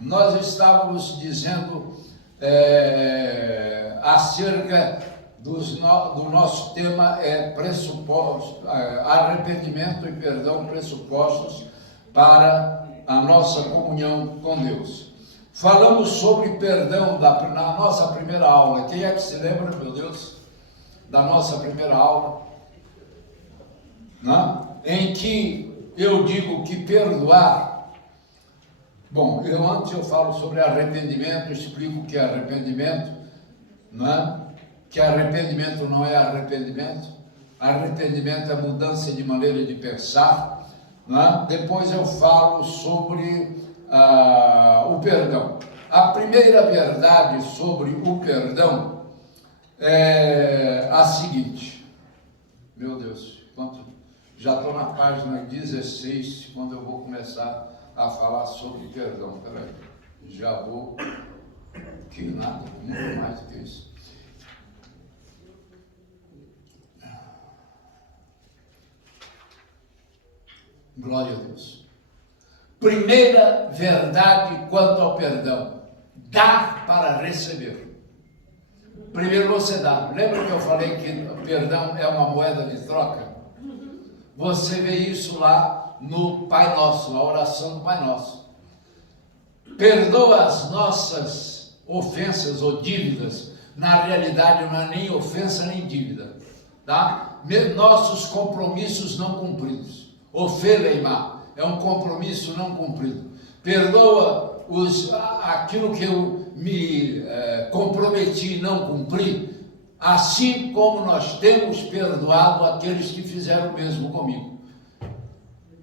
nós estávamos dizendo acerca do nosso tema pressupostos, arrependimento e perdão, pressupostos para a nossa comunhão com Deus. Falamos sobre perdão na nossa primeira aula. Quem é que se lembra, meu Deus, da nossa primeira aula? Não? Em que eu digo que perdoar. Bom, antes eu falo sobre arrependimento, explico o que é arrependimento, não? Que arrependimento não é arrependimento. Arrependimento é mudança de maneira de pensar. Não? Depois eu falo sobre o perdão. A primeira verdade sobre o perdão é a seguinte. Meu Deus, já estou na página 16, quando eu vou começar a falar sobre perdão. Peraí, já vou, que nada, muito mais do que isso. Glória a Deus. Primeira verdade quanto ao perdão: dar para receber. Primeiro você dá. Lembra que eu falei que o perdão é uma moeda de troca? Você vê isso lá no Pai Nosso, na oração do Pai Nosso. Perdoa as nossas ofensas ou dívidas. Na realidade não é nem ofensa nem dívida, tá? Nossos compromissos não cumpridos. Ofeleimá é um compromisso não cumprido. Perdoa aquilo que eu me comprometi e não cumpri, assim como nós temos perdoado aqueles que fizeram o mesmo comigo.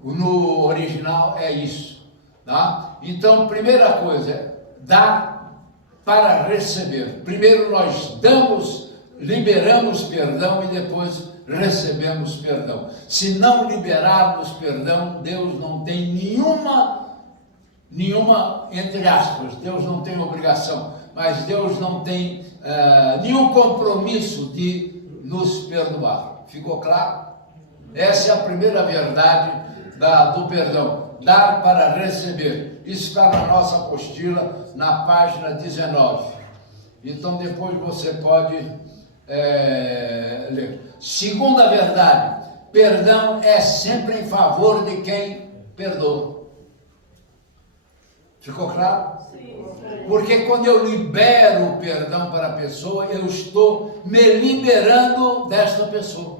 No original é isso, tá? Então, primeira coisa é dar para receber. Primeiro nós liberamos perdão e depois recebemos perdão. Se não liberarmos perdão, Deus não tem nenhuma, entre aspas, Deus não tem obrigação, mas Deus não tem nenhum compromisso de nos perdoar. Ficou claro? Essa é a primeira verdade do perdão. Dar para receber. Isso está na nossa apostila, na página 19. Então depois você pode ler. Segunda verdade: perdão é sempre em favor de quem perdoa. Ficou claro? Sim. Porque quando eu libero o perdão para a pessoa, eu estou me liberando desta pessoa.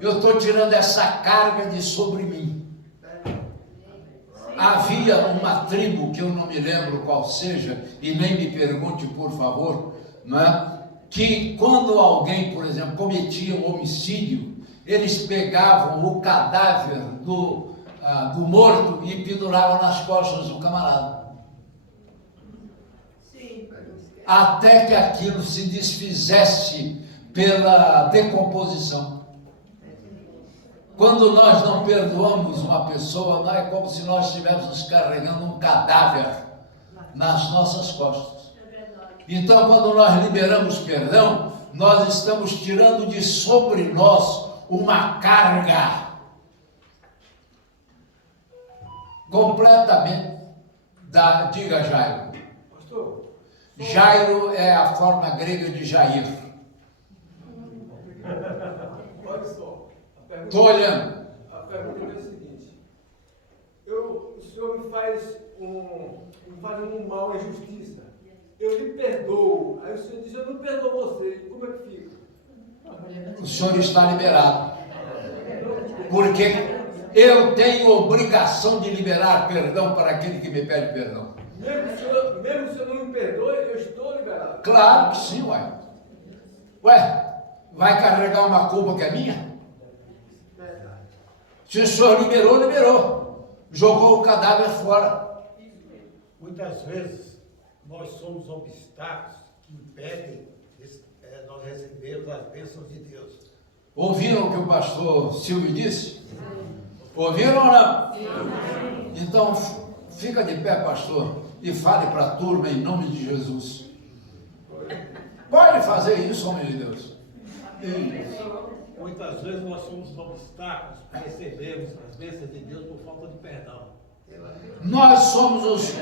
Eu estou tirando essa carga de sobre mim. Havia uma tribo, que eu não me lembro qual seja, e nem me pergunte por favor, não é? Que quando alguém, por exemplo, cometia um homicídio, eles pegavam o cadáver do morto e penduravam nas costas do camarada. Sim. Até que aquilo se desfizesse pela decomposição. Quando nós não perdoamos uma pessoa, não é como se nós estivéssemos carregando um cadáver nas nossas costas. Então, quando nós liberamos perdão, nós estamos tirando de sobre nós uma carga completamente diga Jairo. Pastor. Jairo é a forma grega de Jair. Olha só. Estou olhando. A pergunta é a seguinte: o senhor me faz um mal, injustiça. Eu lhe perdoo. Aí o senhor diz: eu não perdoo você. Como é que fica? O senhor está liberado. Porque eu tenho obrigação de liberar perdão para aquele que me pede perdão. Mesmo se o senhor não me perdoe, eu estou liberado. Claro que sim, ué. Vai carregar uma culpa que é minha? Se o senhor liberou. Jogou o cadáver fora. Muitas vezes nós somos obstáculos que impedem nós recebermos as bênçãos de Deus. Ouviram o que o pastor Silvio disse? Ouviram ou não? Então, fica de pé, pastor, e fale para a turma em nome de Jesus. Pode fazer isso, homem de Deus. Muitas vezes nós somos obstáculos para recebermos as bênçãos de Deus por falta de perdão. Nós somos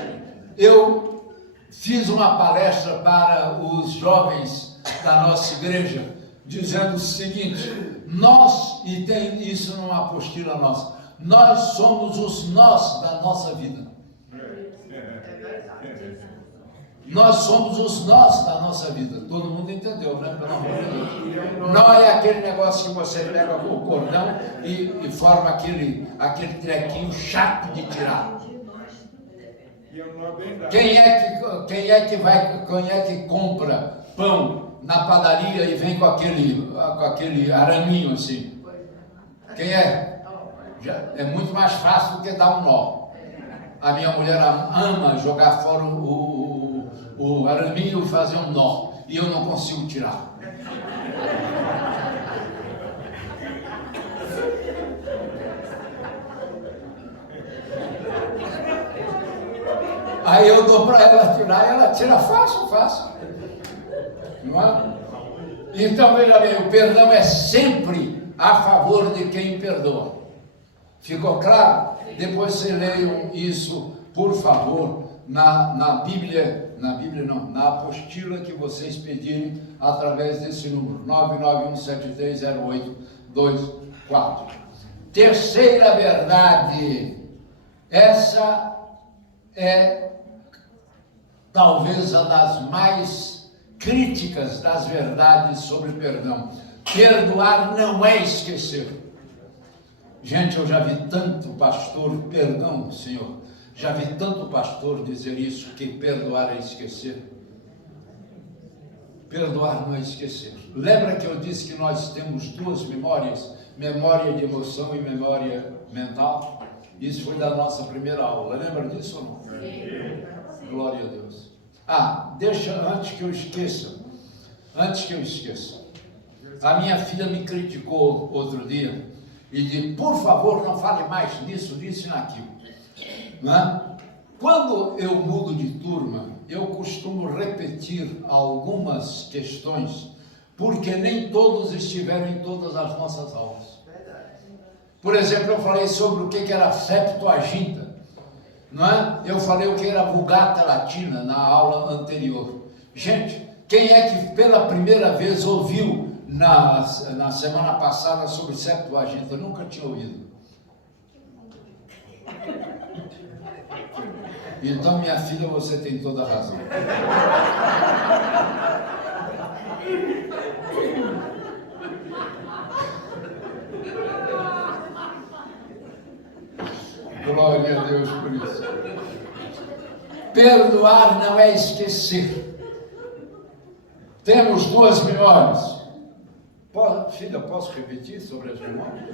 eu fiz uma palestra para os jovens da nossa igreja, dizendo o seguinte: nós, e tem isso numa apostila nossa, nós somos os nós da nossa vida. Nós somos os nós da nossa vida. Todo mundo entendeu, né? Pelo amor de Deus. Não é aquele negócio que você pega o cordão e forma aquele trequinho chato de tirar. Quem é que compra pão na padaria e vem com aquele araminho assim? Quem é? É muito mais fácil do que dar um nó. A minha mulher ama jogar fora o araminho e fazer um nó, e eu não consigo tirar. Aí eu dou para ela tirar e ela tira fácil. Não é? Então, veja bem, o perdão é sempre a favor de quem perdoa. Ficou claro? Depois vocês leiam isso, por favor, na Bíblia não, na apostila que vocês pedirem através desse número, 991730824. Terceira verdade, essa é talvez a das mais críticas das verdades sobre perdão. Perdoar não é esquecer. Gente, eu já vi tanto pastor, perdão, Senhor, já vi tanto pastor dizer isso, que perdoar é esquecer. Perdoar não é esquecer. Lembra que eu disse que nós temos duas memórias, memória de emoção e memória mental? Isso foi da nossa primeira aula, lembra disso ou não? Sim. Glória a Deus. Deixa, antes que eu esqueça, a minha filha me criticou outro dia, e disse: por favor, não fale mais nisso e naquilo. Né? Quando eu mudo de turma, eu costumo repetir algumas questões, porque nem todos estiveram em todas as nossas aulas. Por exemplo, eu falei sobre o que era Septuaginta, não é? Eu falei o que era Vulgata Latina na aula anterior. Gente, quem é que pela primeira vez ouviu na semana passada sobre Septuaginta? Eu nunca tinha ouvido. Então, minha filha, você tem toda a razão. Glória a Deus por isso. Perdoar não é esquecer. Temos duas memórias. Filha, posso repetir sobre as memórias?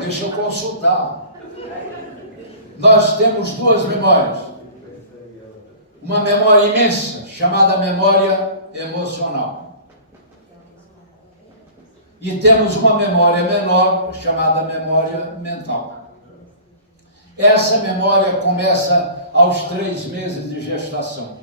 Deixa eu consultar. Nós temos duas memórias. Uma memória imensa, chamada memória emocional. E temos uma memória menor, chamada memória mental. Essa memória começa aos 3 meses de gestação.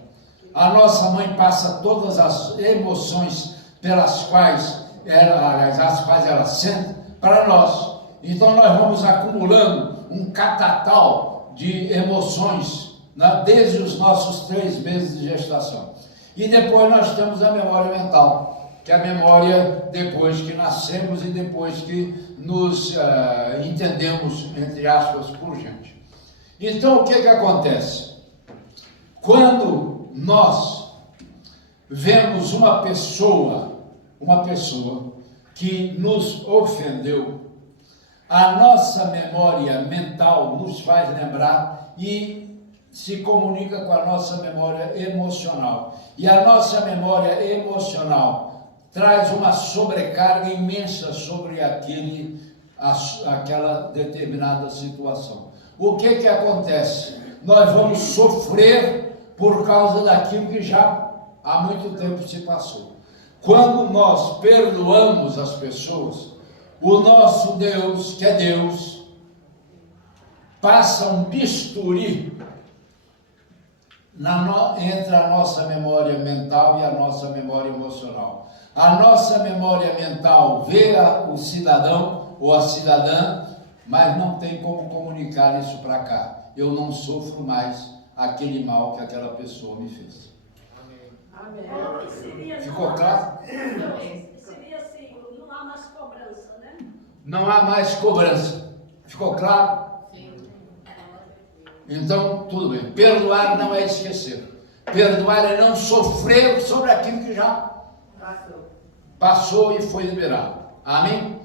A nossa mãe passa todas as emoções pelas quais ela sente para nós. Então nós vamos acumulando um catatal de emoções, né, desde os nossos 3 meses de gestação. E depois nós temos a memória mental, que é a memória depois que nascemos e depois que nos entendemos, entre aspas, por gente. Então o que acontece? Quando nós vemos uma pessoa que nos ofendeu, a nossa memória mental nos faz lembrar e se comunica com a nossa memória emocional. E a nossa memória emocional traz uma sobrecarga imensa sobre aquela determinada situação. O que acontece? Nós vamos sofrer por causa daquilo que já há muito tempo se passou. Quando nós perdoamos as pessoas, o nosso Deus, que é Deus, passa um bisturi entre a nossa memória mental e a nossa memória emocional. A nossa memória mental vê o cidadão ou a cidadã, mas não tem como comunicar isso para cá. Eu não sofro mais aquele mal que aquela pessoa me fez. Amém. Ficou claro? Seria assim, não há mais cobrança, né? Não há mais cobrança. Ficou claro? Sim. Então, tudo bem. Perdoar não é esquecer. Perdoar é não sofrer sobre aquilo que já passou e foi liberado. Amém?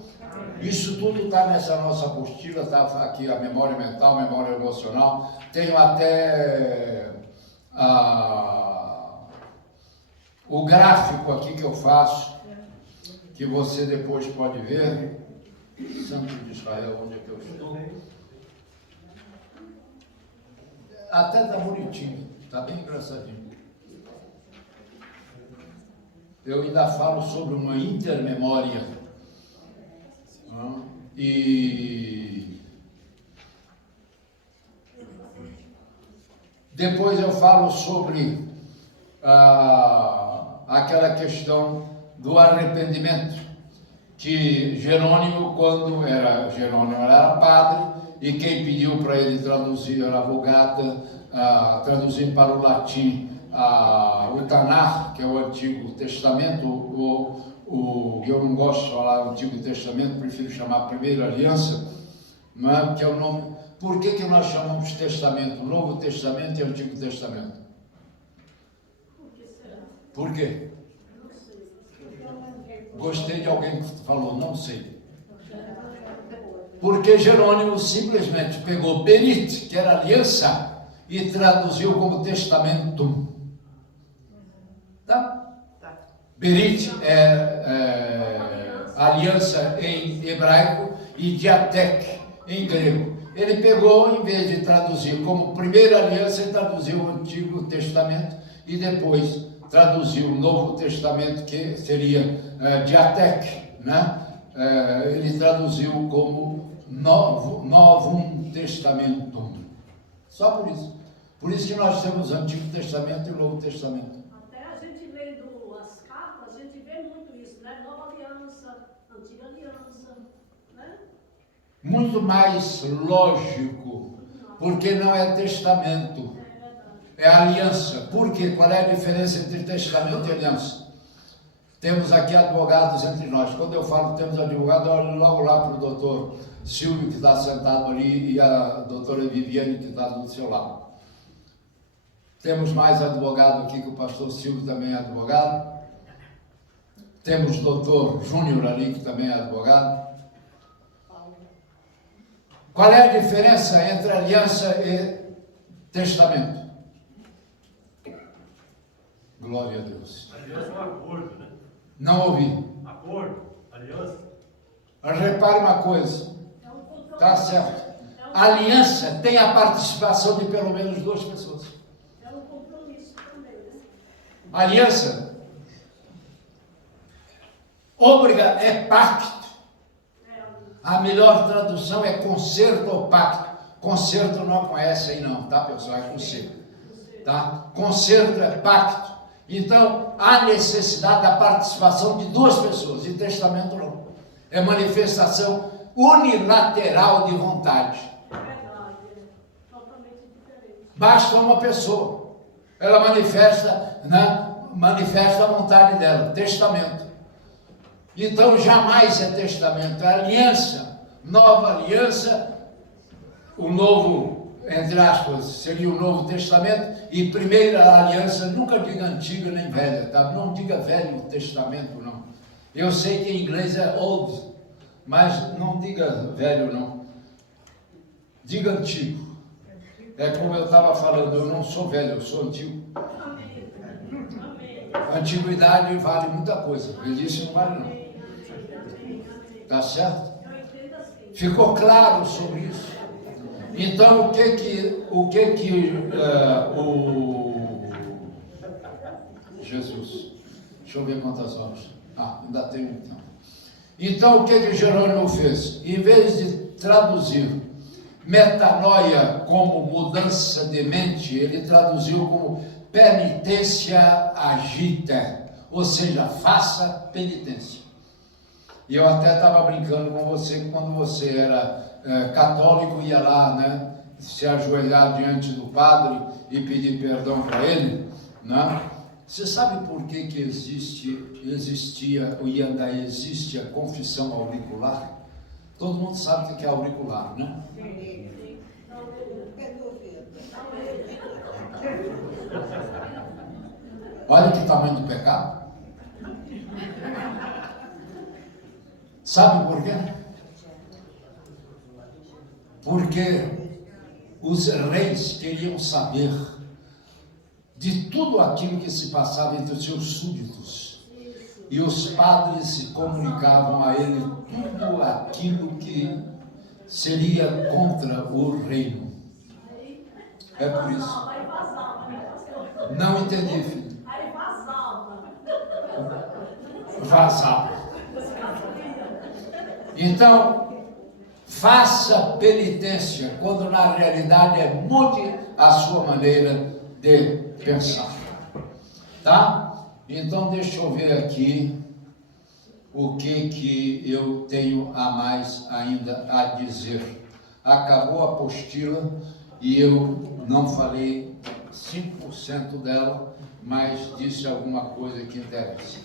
Isso tudo está nessa nossa apostila, está aqui a memória mental, memória emocional. Tenho até o gráfico aqui que eu faço, que você depois pode ver. Santo de Israel, onde é que eu estou? Até está bonitinho, está bem engraçadinho. Eu ainda falo sobre uma intermemória. E depois eu falo sobre aquela questão do arrependimento, que Jerônimo, quando era padre, e quem pediu para ele traduzir era a Vulgata, traduzir para o latim o Tanar, que é o Antigo Testamento, eu não gosto de falar Antigo Testamento, prefiro chamar Primeira Aliança, não é? Que é o nome. Por que nós chamamos de Testamento? Novo Testamento e Antigo Testamento? Por quê? Gostei de alguém que falou, não sei. Porque Jerônimo simplesmente pegou Berit, que era aliança, e traduziu como testamento. Tá? Berit é aliança em hebraico e diatek em grego. Ele pegou, em vez de traduzir como primeira aliança, ele traduziu o Antigo Testamento e depois traduziu o Novo Testamento, que seria diatek, né? Ele traduziu como Novum Testamento. Só por isso. Por isso que nós temos o Antigo Testamento e o Novo Testamento. Até a gente lendo as cartas, a gente vê muito isso, né? Nova aliança, antiga aliança, né? Muito mais lógico, porque não é testamento, é aliança. Por quê? Qual é a diferença entre testamento e aliança? Temos aqui advogados entre nós. Quando eu falo que temos advogado, eu olho logo lá para o doutor Silvio, que está sentado ali, e a doutora Viviane, que está do seu lado. Temos mais advogado aqui, que o pastor Silvio também é advogado. Temos o doutor Júnior ali, que também é advogado. Qual é a diferença entre aliança e testamento? Glória a Deus. Aliança é um acordo, né? Não ouvi. Acordo, aliança. Mas repare uma coisa. Tá certo. A aliança tem a participação de pelo menos 2 pessoas. É um compromisso também, né? Aliança é pacto. A melhor tradução é concerto ou pacto. Concerto não conhece aí não, tá pessoal? É concerto. Tá? Concerto é pacto. Então, há necessidade da participação de 2 pessoas. E testamento não. É manifestação unilateral de vontade. É verdade, é totalmente diferente. Basta uma pessoa. Ela manifesta, né? Manifesta a vontade dela. Testamento. Então, jamais é testamento. É aliança. Nova aliança. O novo, entre aspas, seria o Novo Testamento. E primeira aliança, nunca diga antiga nem velha, tá? Não diga Velho Testamento, não. Eu sei que em inglês é old, mas não diga velho, não. Diga antigo. É como eu estava falando, eu não sou velho, eu sou antigo. Amém. Amém. Antiguidade vale muita coisa, velhice não vale, não. Tá certo? Eu entendo assim. Ficou claro sobre isso? Então, Jesus, deixa eu ver quantas horas. Ainda tem um tempo. Então, o que Jerônimo fez? Em vez de traduzir metanoia como mudança de mente, ele traduziu como penitência agita, ou seja, faça penitência. E eu até estava brincando com você que quando você era católico, ia lá, né, se ajoelhar diante do padre e pedir perdão para ele, né? Você sabe por que que existe a confissão auricular? Todo mundo sabe o que é auricular, né? Olha que tamanho do pecado. Sabe por quê? Porque os reis queriam saber de tudo aquilo que se passava entre os seus súditos. E os padres se comunicavam a ele tudo aquilo que seria contra o reino. É por isso. Aí vazava, né, pastor? Não entendi, filho. Aí vazava. Vazava. Então, faça penitência, quando na realidade mude a sua maneira de pensar. Tá? Então, deixa eu ver aqui o que eu tenho a mais ainda a dizer. Acabou a apostila e eu não falei 5% dela, mas disse alguma coisa que interessa.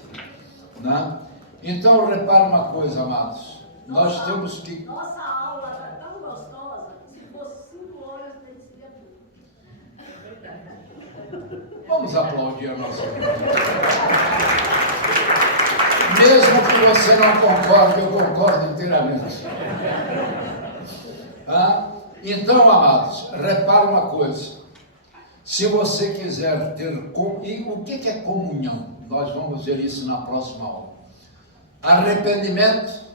Né? Então, repara uma coisa, amados. Nós temos que... Nossa aula está tão gostosa, se fosse 5 horas, tem que ser tudo. Vamos aplaudir a nossa vida. Mesmo que você não concorde, eu concordo inteiramente. Tá? Então, amados, repara uma coisa. Se você quiser ter... E o que é comunhão? Nós vamos ver isso na próxima aula. Arrependimento,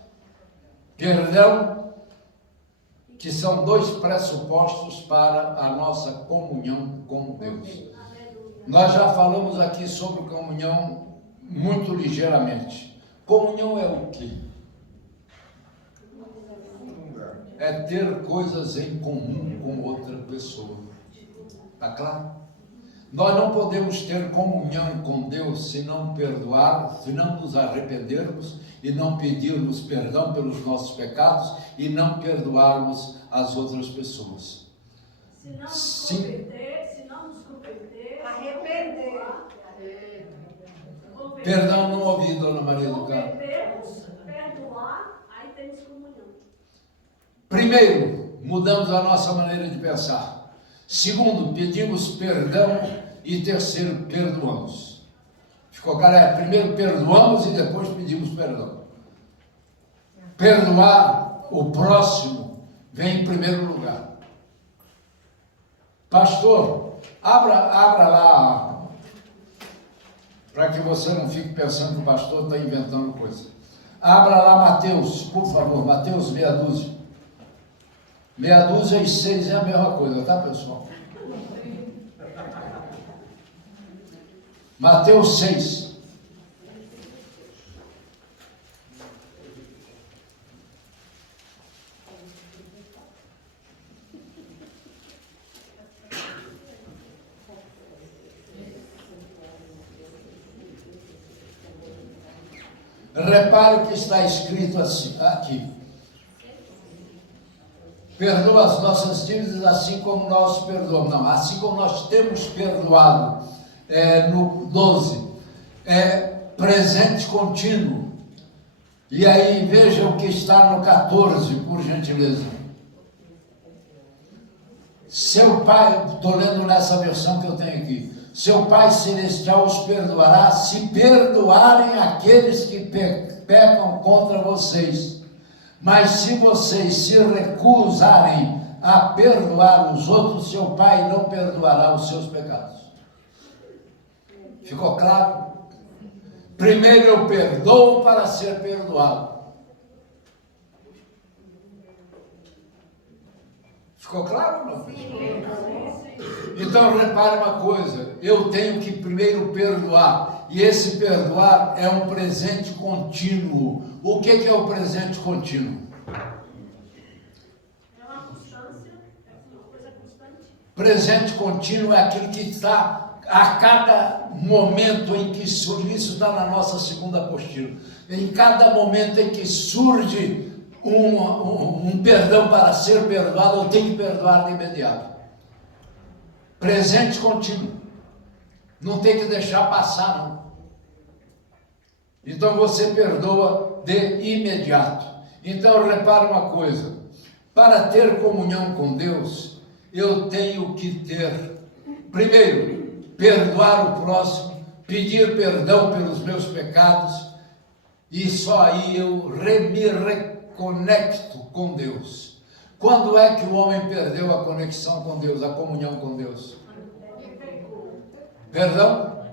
perdão, que são 2 pressupostos para a nossa comunhão com Deus. Nós já falamos aqui sobre comunhão muito ligeiramente. Comunhão é o quê? É ter coisas em comum com outra pessoa. Está claro? Nós não podemos ter comunhão com Deus se não perdoar, se não nos arrependermos e não pedirmos perdão pelos nossos pecados e não perdoarmos as outras pessoas. Se não nos converter, arrepender. Perdão, não ouvi, dona Maria do Carmo. Convertermos, perdoar, aí temos comunhão. Primeiro, mudamos a nossa maneira de pensar. Segundo, pedimos perdão. E terceiro, perdoamos. Ficou claro? Primeiro perdoamos e depois pedimos perdão. Perdoar o próximo vem em primeiro lugar. Pastor, abra lá, para que você não fique pensando que o pastor está inventando coisa. Abra lá Mateus, por favor, Mateus meia dúzia. Meia dúzia e 6 é a mesma coisa, tá, pessoal? Mateus 6. Repare o que está escrito assim, aqui. Perdoa as nossas dívidas assim como nós perdoamos. Não, assim como nós temos perdoado. No 12, presente contínuo. E aí veja o que está no 14, por gentileza. Seu Pai, estou lendo nessa versão que eu tenho aqui. Seu Pai Celestial os perdoará se perdoarem aqueles que pecam contra vocês. Mas se vocês se recusarem a perdoar os outros, seu Pai não perdoará os seus pecados. Ficou claro? Primeiro eu perdoo para ser perdoado. Ficou claro ou não? Então repare uma coisa, eu tenho que primeiro perdoar, e esse perdoar é um presente contínuo. O que é o presente contínuo? É uma constância, é uma coisa constante. Presente contínuo é aquilo que está a cada momento em que surge, isso está na nossa segunda apostila, em cada momento em que surge um perdão para ser perdoado, eu tenho que perdoar de imediato. presente contínuo. Não tem que deixar passar, não. Então você perdoa de imediato. Então repare uma coisa, para ter comunhão com Deus, eu tenho que ter, primeiro, perdoar o próximo, pedir perdão pelos meus pecados, e só aí eu me reconecto com Deus. Quando é que o homem perdeu a conexão com Deus, a comunhão com Deus? Perdão?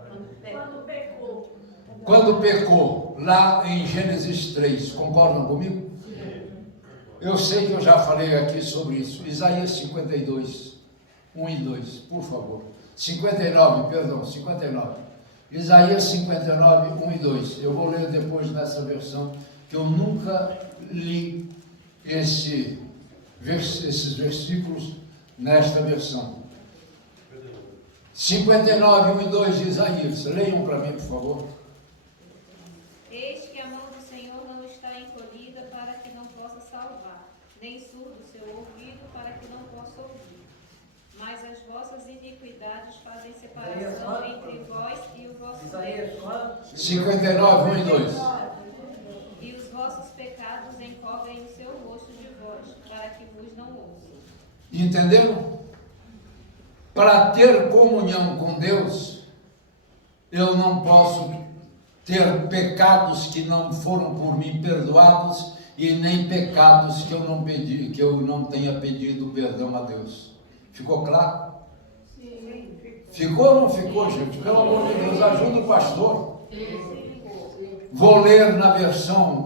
Quando pecou, lá em Gênesis 3, concordam comigo? Eu sei que eu já falei aqui sobre isso. Isaías 52, 1 e 2, por favor. 59, perdão, 59. Isaías 59, 1 e 2. Eu vou ler depois nessa versão, que eu nunca li esses versículos nesta versão. 59, 1 e 2 de Isaías. Leiam para mim, por favor. Eis que a mão do Senhor não está encolhida para que não possa salvar, nem surdo o seu ouvido para que não possa ouvir. Mas as vossas iniquidades fazem separação entre vós e o vosso Deus. 59, 1 e 2. E os vossos pecados encobrem o seu rosto de vós, para que vos não ouçam. Entenderam? Para ter comunhão com Deus, eu não posso ter pecados que não foram por mim perdoados e nem pecados que eu não pedi, que eu não tenha pedido perdão a Deus. Ficou claro? Sim. Ficou ou não ficou, gente? Pelo amor de Deus, ajuda o pastor. Vou ler na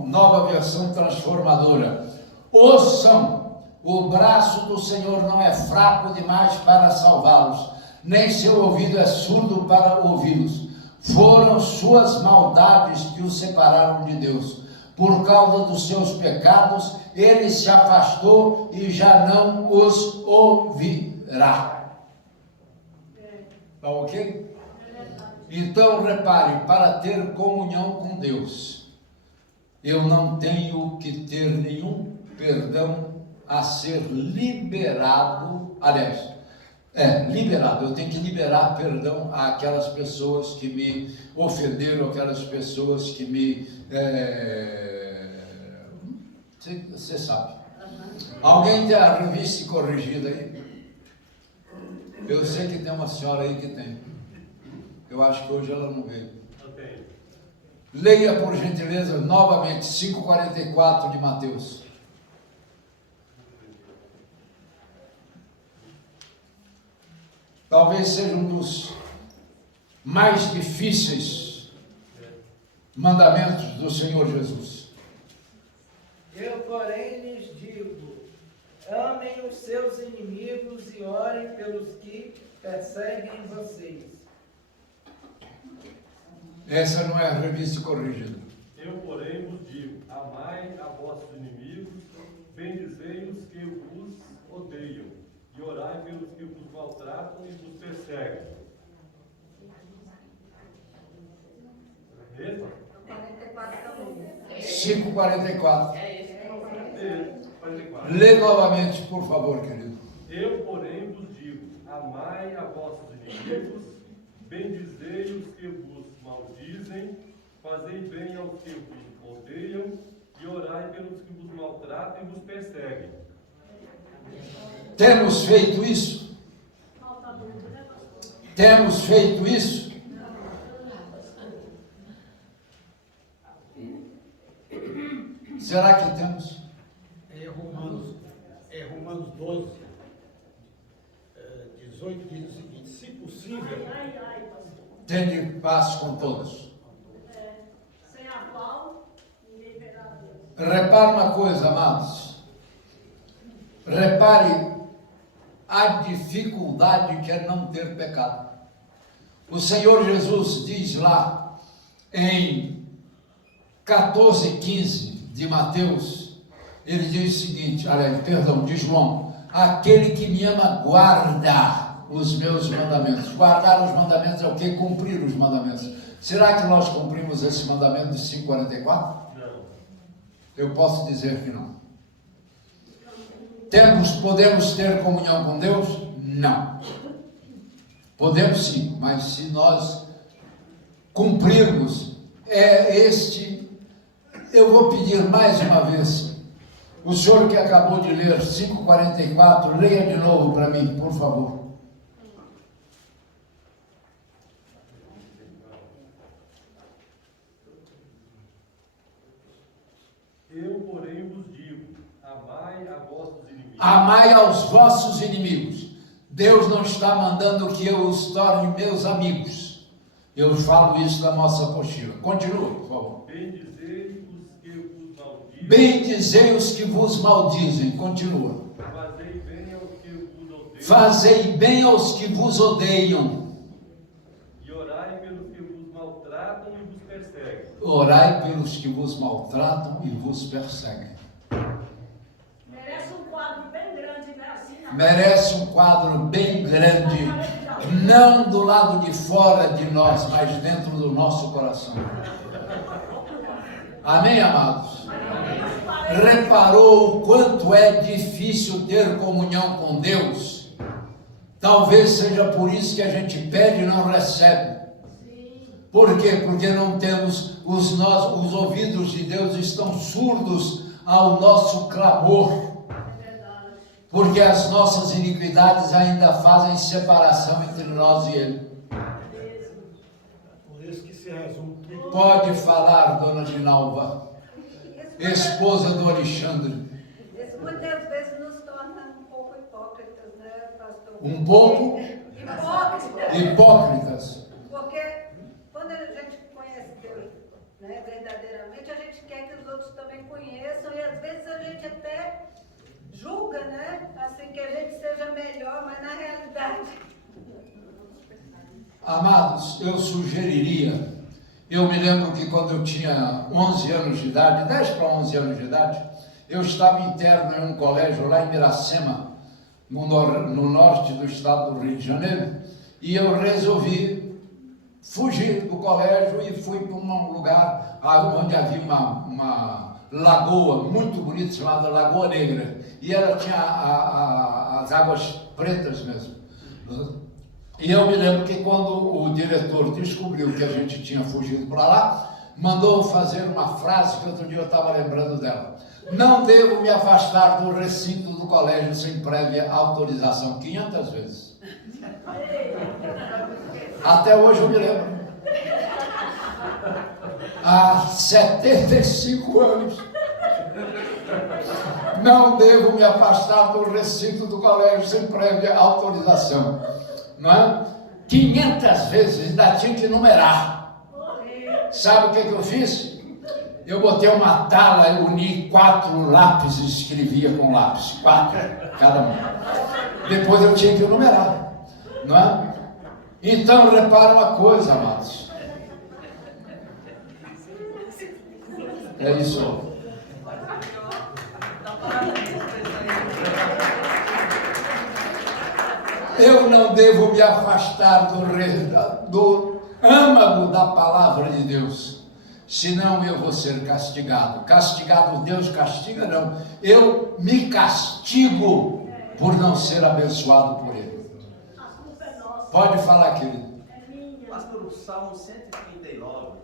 nova versão transformadora. Ouçam, o braço do Senhor não é fraco demais para salvá-los, nem seu ouvido é surdo para ouvi-los. Foram suas maldades que os separaram de Deus. Por causa dos seus pecados, ele se afastou e já não os ouvirá. Está ok? Então, repare, para ter comunhão com Deus, eu não tenho que ter nenhum perdão a ser liberado, aliás, liberado, eu tenho que liberar perdão àquelas pessoas que me ofenderam, aquelas pessoas que me, você sabe. Alguém tem a revista corrigida aí? Eu sei que tem uma senhora aí que tem. Eu acho que hoje ela não veio. Leia, por gentileza, novamente, 5,44 de Mateus. Talvez seja um dos mais difíceis mandamentos do Senhor Jesus. Eu, porém, lhes digo: amem os seus inimigos e orem pelos que perseguem vocês. Essa não é a revista corrigida. Eu, porém, vos digo: amai a vossos inimigos, bendizei os que vos odeiam, e orai pelos que vos maltratam e vos perseguem. Mesmo? 5,44. É, Lê novamente, por favor, querido. Eu, porém, vos digo: amai a vossos inimigos, bendizei os que vos maldizem, fazei bem aos que vos odeiam, e orai pelos que vos maltratam e vos perseguem. Temos feito isso? Falta muito, né, pastor? Temos feito isso? Será que temos? Romanos 12, 18 diz o seguinte: se possível, Ai, pastor. Tende paz com todos. Sem a qual ninguém verá Deus. Repare uma coisa, amados. Repare a dificuldade que é não ter pecado. O Senhor Jesus diz lá em 14:15 de Mateus, ele diz o seguinte, de João: aquele que me ama guarda os meus mandamentos. Guardar os mandamentos é o que? Cumprir os mandamentos. Será que nós cumprimos esse mandamento de 5,44? Não. Eu posso dizer que não. Podemos ter comunhão com Deus? Não. Podemos sim, mas se nós cumprirmos eu vou pedir mais uma vez, o senhor que acabou de ler 5:44, leia de novo para mim, por favor. Eu, porém, vos digo, amai a vossos inimigos. Amai aos vossos inimigos. Deus não está mandando que eu os torne meus amigos. Eu falo isso na nossa apostila. Continua, por favor. Bendizei os que vos maldizem. Bendizei os que vos maldizem. Continua. Fazei bem aos que vos odeiam. Fazei bem aos que vos odeiam. E orai pelos que vos maltratam e vos perseguem. Orai pelos que vos maltratam e vos perseguem. Merece um quadro bem grande, né? Assim, Merece um quadro bem grande, não do lado de fora de nós, mas dentro do nosso coração. Amém, amados? Reparou o quanto é difícil ter comunhão com Deus? Talvez seja por isso que a gente pede e não recebe. Por quê? Porque não temos os ouvidos de Deus estão surdos ao nosso clamor. Porque as nossas iniquidades ainda fazem separação entre nós e Ele. Por isso que se resume tudo. Pode falar, dona Dinalva, esposa do Alexandre. Isso muitas vezes nos torna um pouco hipócritas, né, pastor? Um pouco Hipócritas. hipócritas. Porque quando a gente conhece Deus, né, verdadeiramente, a gente quer que os outros também conheçam e às vezes a gente até julga, né, assim que a gente seja melhor, mas na realidade... Amados, eu sugeriria, eu me lembro que quando eu tinha 11 anos de idade, 10 para 11 anos de idade, eu estava interno em um colégio lá em Miracema, no norte do estado do Rio de Janeiro, e eu resolvi fugir do colégio e fui para um lugar onde havia uma lagoa muito bonita, chamada Lagoa Negra, e ela tinha as águas pretas mesmo. E eu me lembro que quando o diretor descobriu que a gente tinha fugido para lá, mandou fazer uma frase que outro dia eu estava lembrando dela. Não devo me afastar do recinto do colégio sem prévia autorização. 500 vezes. Até hoje eu me lembro. Há 75 anos. Não devo me afastar do recinto do colégio sem prévia autorização. Não é? 500 vezes, ainda tinha que numerar. Sabe o que eu fiz? Eu botei uma tala, eu uni 4 lápis e escrevia com lápis, 4 cada um. Depois eu tinha que numerar, não é? Então repara uma coisa, amados. É isso. Eu não devo me afastar do âmago da palavra de Deus, senão eu vou ser castigado. Castigado, Deus castiga, não. Eu me castigo por não ser abençoado por Ele. Pode falar, querido. Pastor, o Salmo 139,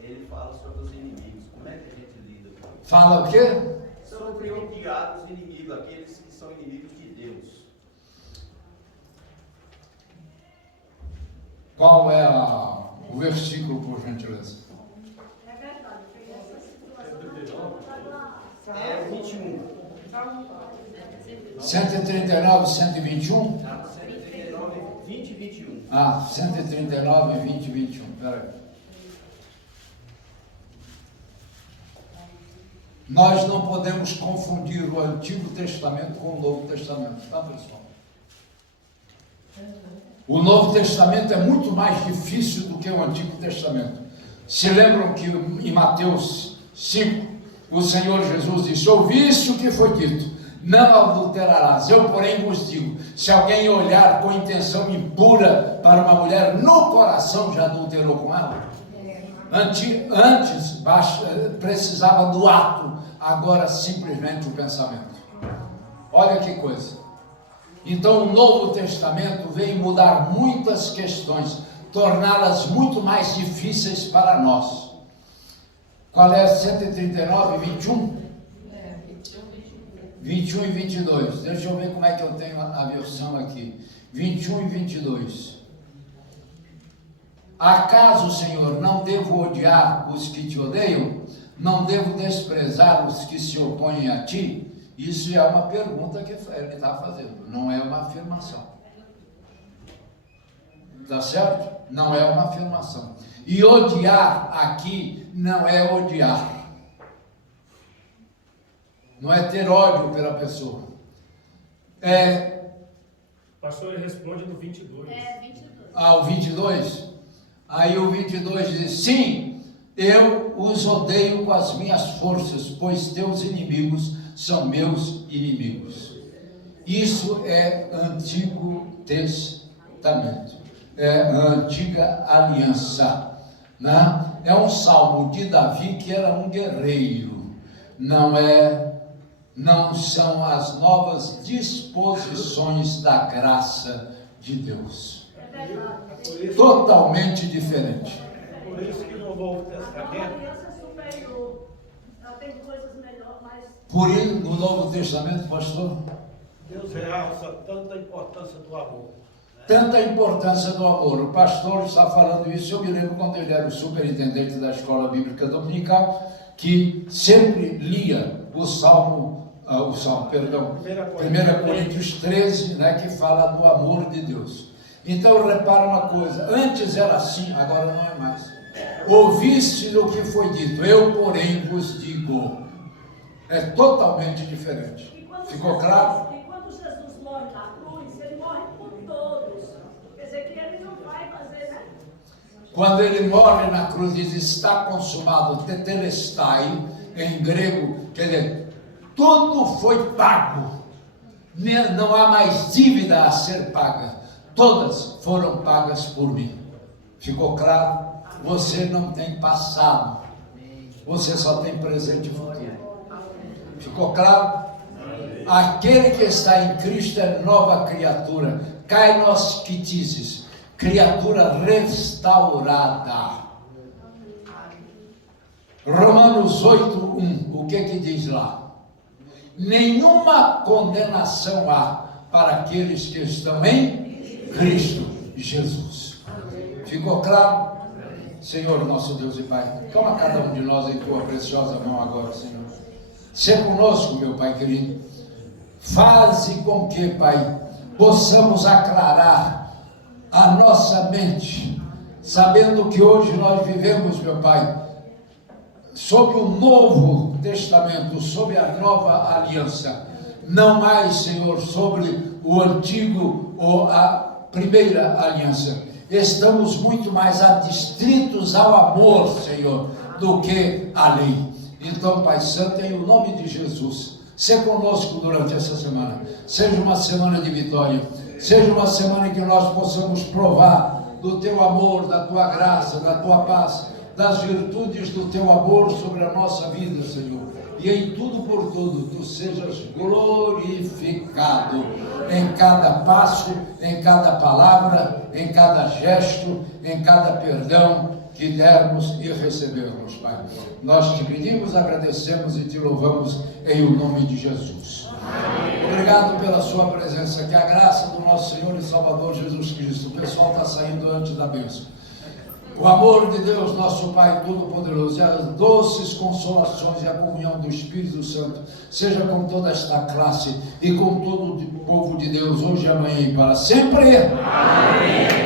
ele fala sobre os inimigos. Como é que a gente lida com isso? Fala o quê? Sobre odiar os inimigos, aqueles que são inimigos de Deus. Qual é o versículo, por gentileza? É verdade, tem essa situação. É 21. 139, 121? Salmo 139, 20 e 21. Ah, 139, 20 e 21. Espera aí. Nós não podemos confundir o Antigo Testamento com o Novo Testamento, tá, pessoal? O Novo Testamento é muito mais difícil do que o Antigo Testamento. Se lembram que em Mateus 5, o Senhor Jesus disse: ouviste o que foi dito, não adulterarás. Eu, porém, vos digo, se alguém olhar com intenção impura para uma mulher, no coração já adulterou com ela. Antes precisava do ato, agora simplesmente o pensamento. Olha que coisa. Então o Novo Testamento veio mudar muitas questões, torná-las muito mais difíceis para nós. Qual é 139, 21? 21 e 22. Deixa eu ver como é que eu tenho a versão aqui. 21 e 22. Acaso, Senhor, não devo odiar os que te odeiam? Não devo desprezar os que se opõem a ti? Isso é uma pergunta que ele está fazendo, não é uma afirmação. Está certo? Não é uma afirmação. E odiar aqui não é odiar. Não é ter ódio pela pessoa. Pastor, ele responde no 22. 22. O 22? Aí o 22 diz: sim, eu os odeio com as minhas forças, pois teus inimigos são meus inimigos. Isso é Antigo Testamento, é a Antiga Aliança, né? É um salmo de Davi que era um guerreiro, não são as novas disposições da graça de Deus. Totalmente diferente. Por isso que no Novo A Testamento, aliança é superior. Ela tem coisas melhores, mas Por isso, no Novo Testamento, pastor, Deus realça tanta importância do amor. tanta importância do amor. O pastor está falando isso. Eu me lembro quando ele era o superintendente da Escola Bíblica Dominical, que sempre lia o Salmo, 1 Coríntios 13, né, que fala do amor de Deus. Então, repara uma coisa, antes era assim, agora não é mais. Ouviste o que foi dito, eu, porém, vos digo. É totalmente diferente. Ficou claro? E quando Jesus morre na cruz, ele morre por todos. Quer dizer que ele não vai fazer, né? Quando ele morre na cruz, diz: está consumado, tetelestai, em grego, quer dizer, tudo foi pago. Não há mais dívida a ser paga. Todas foram pagas por mim. Ficou claro? Você não tem passado. Você só tem presente e futuro. Ficou claro? Aquele que está em Cristo é nova criatura. Kainos Kitisis, criatura restaurada. Romanos 8:1, o que diz lá? Nenhuma condenação há para aqueles que estão em Cristo Jesus. Ficou claro? Senhor, nosso Deus e Pai, toma cada um de nós em tua preciosa mão agora, Senhor. Sê conosco, meu Pai querido. Faze com que, Pai, possamos aclarar a nossa mente, sabendo que hoje nós vivemos, meu Pai, sob o Novo Testamento, sob a nova aliança, não mais, Senhor, sobre o antigo ou a primeira aliança. Estamos muito mais adstritos ao amor, Senhor, do que à lei. Então, Pai Santo, em o nome de Jesus, seja conosco durante essa semana. Seja uma semana de vitória. Seja uma semana em que nós possamos provar do Teu amor, da Tua graça, da Tua paz, das virtudes do Teu amor sobre a nossa vida, Senhor. E em tudo por tudo, Tu sejas glorificado em cada passo, em cada palavra, em cada gesto, em cada perdão que dermos e recebermos, Pai. Nós te pedimos, agradecemos e te louvamos em o nome de Jesus. Amém. Obrigado pela sua presença, que a graça do nosso Senhor e Salvador Jesus Cristo, o pessoal está saindo antes da bênção. O amor de Deus, nosso Pai Todo-Poderoso, e as doces consolações e a comunhão do Espírito Santo, seja com toda esta classe e com todo o povo de Deus, hoje, amanhã e para sempre. Amém.